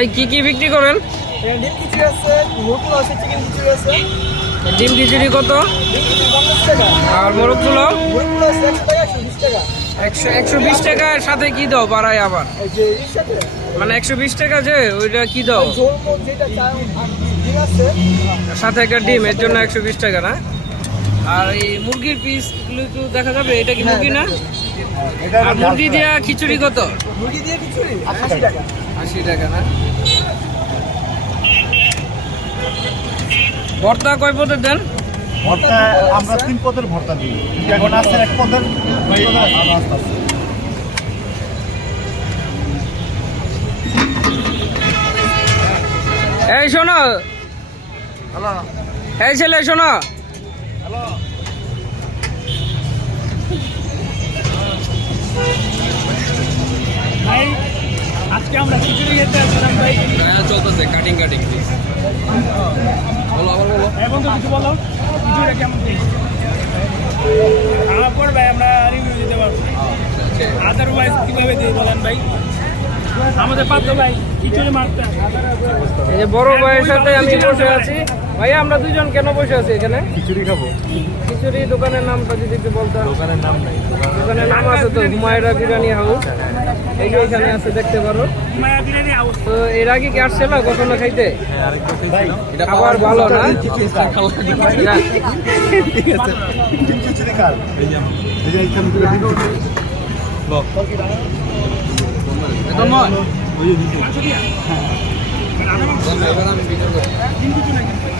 ভাই কি কি বিক্রি করেন? ডিম খিচুড়ি আছে নতুন আছে চিকেন খিচুড়ি আছে। ডিম খিচুড়ি কত? আর মোরগগুলো মুরগুলো আছে একশো একশো বিশ টাকার সাথে কি দাও আবার? মানে একশো বিশ টাকা যে ওইটা কি দাও? সাথে একটা ডিম এর জন্য একশো বিশ টাকা না? আর এই মুরগির পিসগুলো একটু দেখা যাবে এটা কি মুরগি না? আর মুরগি দেওয়া খিচুড়ি কত? মুরগি দিয়ে খিচুড়ি আশি টাকা। আশি টাকা না? ভর্তা কয় পদের দেন? ভর্তা আমরা তিন পদের ভর্তা দিই। এখন আছে এক পদের। এই শোনো। এই ছেলে শোনো। ভাই আজকে আমরা খিচুড়ি খেতে আসছিলাম ভাই। চলতেছে কাটিং কাটিং বলো আবার বলো। এবং তো কিছু বলো। খিচুড়িটা কেমন টেস্ট খাওয়ার পর ভাই আমরা রিভিউ দিতে পারব। আদারওয়াইজ কীভাবে দিই বলেন ভাই? আমাদের পাত্র ভাই খিচুড়ি মারতে এই যে বড় ভাইয়ের সাথে আমি বসে আছি। ভাইয়া আমরা দুজন কেন বসে আছি এখানে? খিচুড়ি খাব। খিচুড়ি দোকানের নামটা যদি একটু বলতাম দোকানের নাম নাই। দোকানের নাম আছে তো হুমায়রা বিরিয়ানি হাউস। এই যে এখানে আছে দেখতে পারো। তো এর আগে কি আসছিল কখনো খাইতে? ভাই খাবার ভালো না? না, খিচুড়ি খাল এই যে এই যে এইখান থেকে ওই যে দিবো। একশো টাকা প্যাকেজ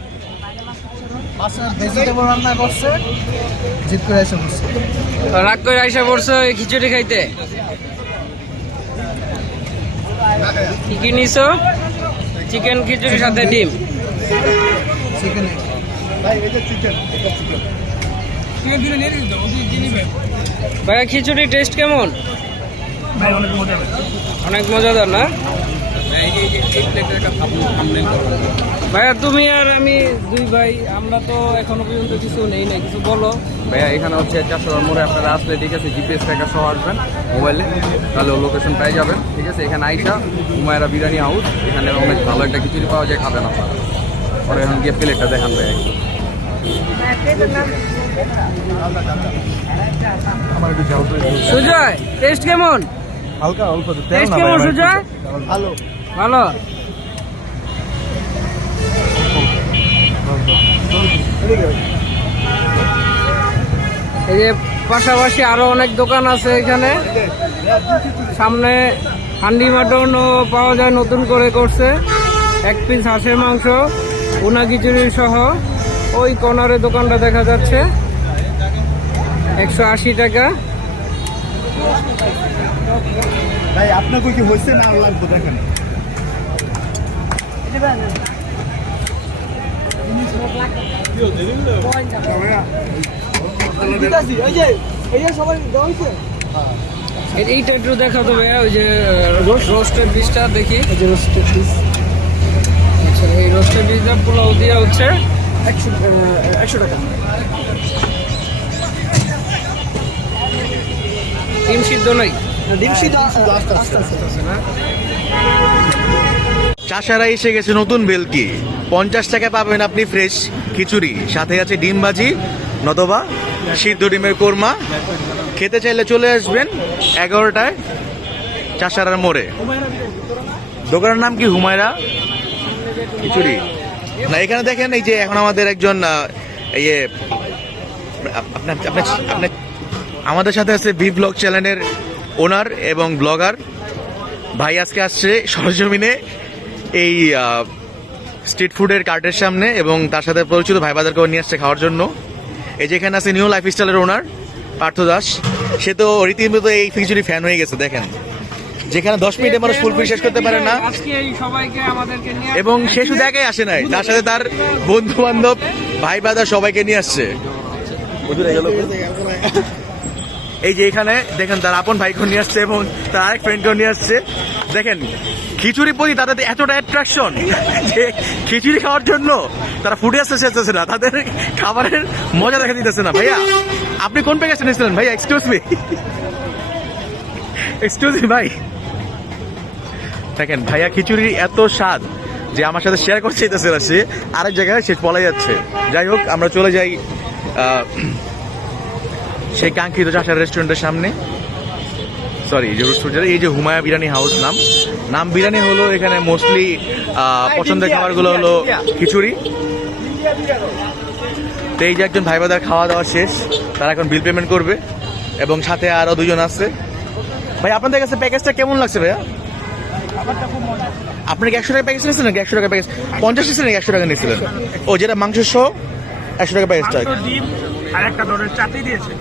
ভেজিটেবল রান্না করছে জিত করে এসে বসছে রাগ করে আইসা পড়ছো এই খিচুড়ি খাইতে। কি কি নিছো? চিকেন খিচুড়ির সাথে ডিম? চিকেন ভাই এই চিকেন এটা চিকেন। ভাইয়া খিচুড়ি টেস্ট কেমন? অনেক মজাদার। না? ভাইয়া তুমি আর আমি দুই ভাই আমরা তো এখনও পর্যন্ত কিছু নেই না কিছু বলো। ভাইয়া এখানে হচ্ছে চারশো মোড়ে আপনারা আসলে ঠিক আছে জিপিএস ট্র্যাকার সহ আসবেন মোবাইলে তাহলে লোকেশন পেয়ে যাবেন ঠিক আছে? এখানে আইসা হুমায়রা বিরিয়ানি হাউস এখানে অনেক ভালো একটা খিচুড়ি পাওয়া যায় খাবেন আপনারা। পরে এখন গিয়ে প্লেটটা দেখান ভাই আমার একটু ঝাল করে দিন। সুজয় টেস্ট কেমন? হালকা অল্প টেস্ট কেমন সুজয়? ভালো ভালো। এই যে পাশাপাশি আরও অনেক দোকান আছে এখানে। সামনে হান্ডি মাটনও পাওয়া যায়, নতুন করে করছে। এক পিস হাঁসের মাংস, উনা খিচুড়ি সহ। ওই কর্নারে দোকানটা দেখা যাচ্ছে। একশো আশি টাকা। আপনাকে কি হয়েছে না দেখেন দিতাছি ওই যে এই যে সবাই দেওয়া হয়েছে এ- এইটা একটু দেখা দেবে ওই যে রোস্টেড পিসটা দেখি এই যে রোস্টেড পিস আচ্ছা এই রোস্টেড পিসটা পোলাও দিয়ে হচ্ছে একশো একশো টাকা ডিম সিদ্ধ নই ডিম সিদ্ধ আস্তে আস্তে আছে না চাষারা এসে গেছে নতুন বেলকি। পঞ্চাশ টাকা পাবেন আপনি ফ্রেশ খিচুড়ি। সাথে আছে ডিম ভাজি, নতবা সিদ্ধ ডিমের কোরমা। খেতে চাইলে চলে আসবেন এগারোটায় চাষারার মোড়ে। দোকানের নাম কি? হুমায়রা খিচুড়ি। না, এখানে দেখেন এই যে এখন আমাদের একজন ইয়ে আমাদের সাথে আছে বি ব্লগ চ্যানেলের ওনার এবং ব্লগার। ভাই আজকে আসছে সরজমিনে। এই স্ট্রিট ফুডের কার্টের সামনে এবং তার সাথে পরিচিত ভাই বাজারকেও নিয়ে আসছে খাওয়ার জন্য। এই যে এখানে আছে নিউ লাইফ স্টাইলের ওনার পার্থ দাস। সে তো রীতিমতো এই খিচুড়ি ফ্যান হয়ে গেছে, দেখেন। যেখানে দশ মিনিটে মানুষ ফুল ফিল শেষ করতে পারে না। এবং সে শুধু একাই আসে নাই, তার সাথে তার বন্ধু বান্ধব ভাই বাদা সবাইকে নিয়ে আসছে। এই যে এখানে, দেখেন তার আপন ভাইকেও নিয়ে আসছে এবং তার আরেক ফ্রেন্ডকেও নিয়ে আসছে। দেখেন, খিচুড়ি প্রতি তাদের এতটা অ্যাট্রাকশন যে খিচুড়ি খাওয়ার জন্য তারা ফুটে আসতে চেয়েছে না, তাদের খাবারের মজা দেখা দিতেছে না। ভাইয়া, আপনি কোন প্যাকেজটা নিয়েছিলেন ভাইয়া এক্সকিউজ মি এক্সকিউজ মি ভাই। দেখেন, ভাইয়া, খিচুড়ির এত স্বাদ যে আমার সাথে শেয়ার করতে চাইতেছে না সে, আরেক জায়গায় সে পলাই যাচ্ছে। যাই হোক, আমরা চলে যাই সেই কাঙ্ক্ষিত চাষার রেস্টুরেন্টের সামনে। সরি জরুর সূর্যের এই যে হুমায়া বিরিয়ানি হাউস নাম। নাম বিরিয়ানি হলো এখানে মোস্টলি পছন্দের খাবারগুলো হলো খিচুড়ি। তো এই যে একজন ভাই বাদার খাওয়া দাওয়া শেষ তারা এখন বিল পেমেন্ট করবে এবং সাথে আরও দুজন আছে ভাই আপনাদের কাছে প্যাকেজটা কেমন লাগছে ভাইয়া? আপনি কি একশো টাকা প্যাকেজ নিয়েছিলেন নাকি একশো টাকা প্যাকেজ পঞ্চাশ নিয়েছিলেন নাকি একশো টাকা নিয়েছিলেন? ও যেটা মাংস সহ একশো টাকা প্যাকেজটা আর একটা দিয়েছে।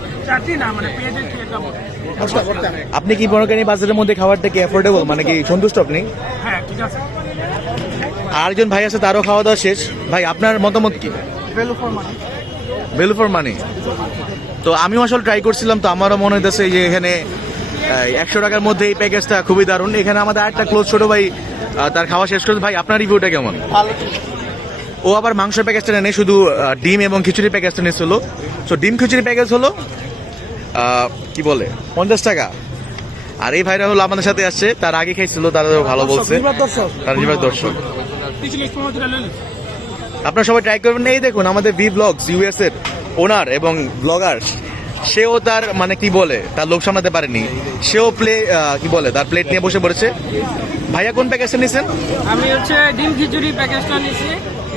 মানে বলে। আপনি কি মনে করেন বাজারের মধ্যে খাবারটা কি অ্যাফোর্ডেবল মানে কি সন্তুষ্ট আপনি? হ্যাঁ ঠিক আছে। আরেকজন ভাই আছে তারও খাওয়া দাওয়া শেষ। ভাই আপনার মতামত কি? ভ্যালু ফর মানি তো আমিও আসলে ট্রাই করছিলাম তো আমারও মনে হইতেছে যে এখানে একশো টাকার মধ্যে এই প্যাকেজটা খুবই দারুণ। এখানে আমাদের আরেকটা ক্লোজ ছোট ভাই তার খাওয়া শেষ করেছে। ভাই আপনার রিভিউটা কেমন? ও আবার মাংস প্যাকেজটা নেই শুধু ডিম এবং খিচুড়ি প্যাকেজটা নিয়েছিল। সো ডিম খিচুড়ি প্যাকেজ হলো? কি বলে? পঞ্চাশ টাকা। আর এই ভাইরা হলো আমাদের সাথে আসছে তার আগে খাইছিল তারা ভালো বলছে। তার দর্শক। আপনারা সবাই ট্রাই করবেন। এই দেখুন আমাদের ভি ব্লগস ইউএস এর ওনার এবং ব্লগার সেও তার মানে কি বলে তার লোক সামলাতে পারেনি। সেও প্লে কি বলে তার প্লেট নিয়ে বসে পড়েছে। ভাইয়া কোন প্যাকেজটা নিয়েছেন আমি হচ্ছে ডিম খিচুড়ি প্যাকেজটা নিছি।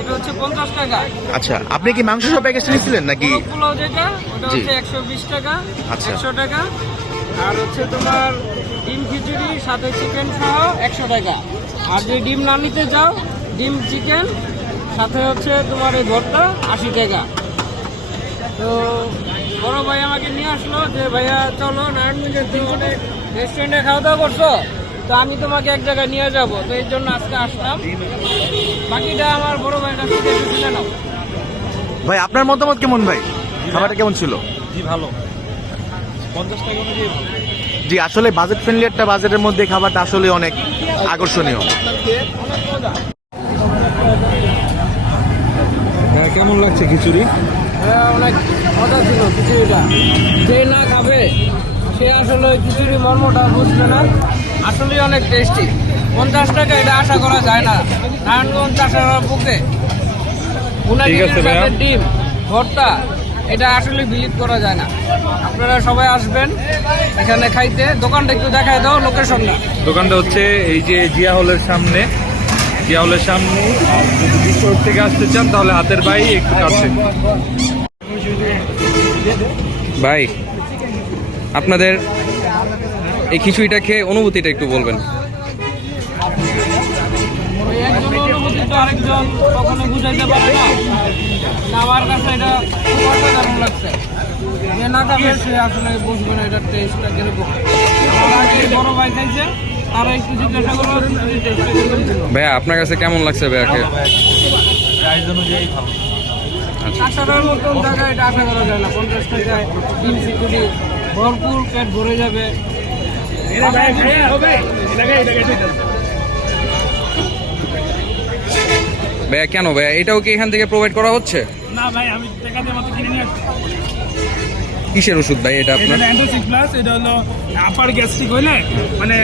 এটা হচ্ছে পঞ্চাশ টাকা। আচ্ছা আপনি কি মাংস সহ প্যাকেজটা নিয়েছিলেন নাকি? পোলাও যেটা ওটা হচ্ছে একশো বিশ টাকা আচ্ছা। একশো টাকা। আর হচ্ছে তোমার ডিম খিচুড়ি সাথে চিকেন সহ একশো টাকা। আর যদি ডিম না নিতে চাও ডিম চিকেন সাথে হচ্ছে তোমার এই ভর্তা আশি টাকা। তো বড় ভাই আমাকে নিয়ে আসলো যে ভাইয়া চলো নারায়ণগঞ্জের রেস্টুরেন্টে খাওয়া দাওয়া করছ? তো আমি তোমাকে এক জায়গায় নিয়ে যাব তো এই জন্য আজকে আসলাম। বাকিটা আমার বড় ভাইয়ের কাছ থেকে শুনে নাও। ভাই আপনার মতামত কেমন ভাই? খাবারটা কেমন ছিল? জি ভালো। জি আসলে বাজেট ফ্রেন্ডলি একটা বাজেটের মধ্যে খাবারটা আসলে অনেক আকর্ষণীয়। কেমন লাগছে খিচুড়ি? হ্যাঁ অনেক মজা ছিল খিচুড়িটা। যে না খাবে সে আসলে খিচুড়ি মর্মটা বুঝবে না। আসলে অনেক টেস্টি পঞ্চাশ টাকা এটা আশা করা যায় না। নারায়ণগঞ্জ চাষার বুকে। ডিম ভর্তা এটা আসলে বিলিভ করা যায় না। আপনারা সবাই আসবেন এখানে খাইতে। দোকানটা একটু দেখায় দাও লোকেশনটা দোকানটা হচ্ছে এই যে জিয়া হলের সামনে। জিয়া হলের সামনে থেকে আসতে চান তাহলে হাতের বাই একটু কাছে। ভাই আপনাদের এই খিচুড়িটা খেয়ে অনুভূতিটা একটু বলবেন। ভাইয়া আপনার কাছে কেমন লাগছে ভাইয়া খেয়ে? প্রাইস অনুযায়ী ভালো। আশার মতন টাকা এটা আশা করা যায় না। পঞ্চাশ টাকায় তিন ভরপুর পেট ভরে যাবে। ভাইয়া কেন ভাইয়া? এটাও কি এখান থেকে প্রোভাইড করা হচ্ছে? না ভাই আমি টাকা দিয়ে মতো কিনে নিয়ে কিসের ওষুধ ভাই এটা আপনার? অ্যান্টোসিক প্লাস এটা হলো আপার গ্যাস্ট্রিক হইলে মানে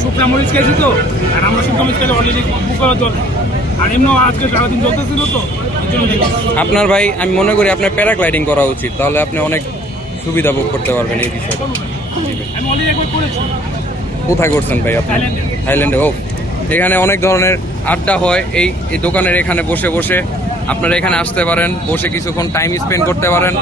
শুকনা মরিচ খেয়েছি তো আর আমরা শুকনা মরিচ খেলে অলরেডি বুক করা চলে। আর এমনি আজকে সারাদিন চলতেছিল তো আপনার ভাই আমি মনে করি আপনার প্যারাগ্লাইডিং করা উচিত তাহলে আপনি অনেক সুবিধা ভোগ করতে পারবেন এই বিষয়ে। কোথায় করছেন ভাই আপনি? থাইল্যান্ডে। থাইল্যান্ডে ও। এখানে অনেক ধরনের আড্ডা হয়। এই এই দোকানের এখানে বসে বসে আপনারা এখানে আসতে পারেন বসে কিছুক্ষণ টাইম স্পেন্ড করতে পারেন।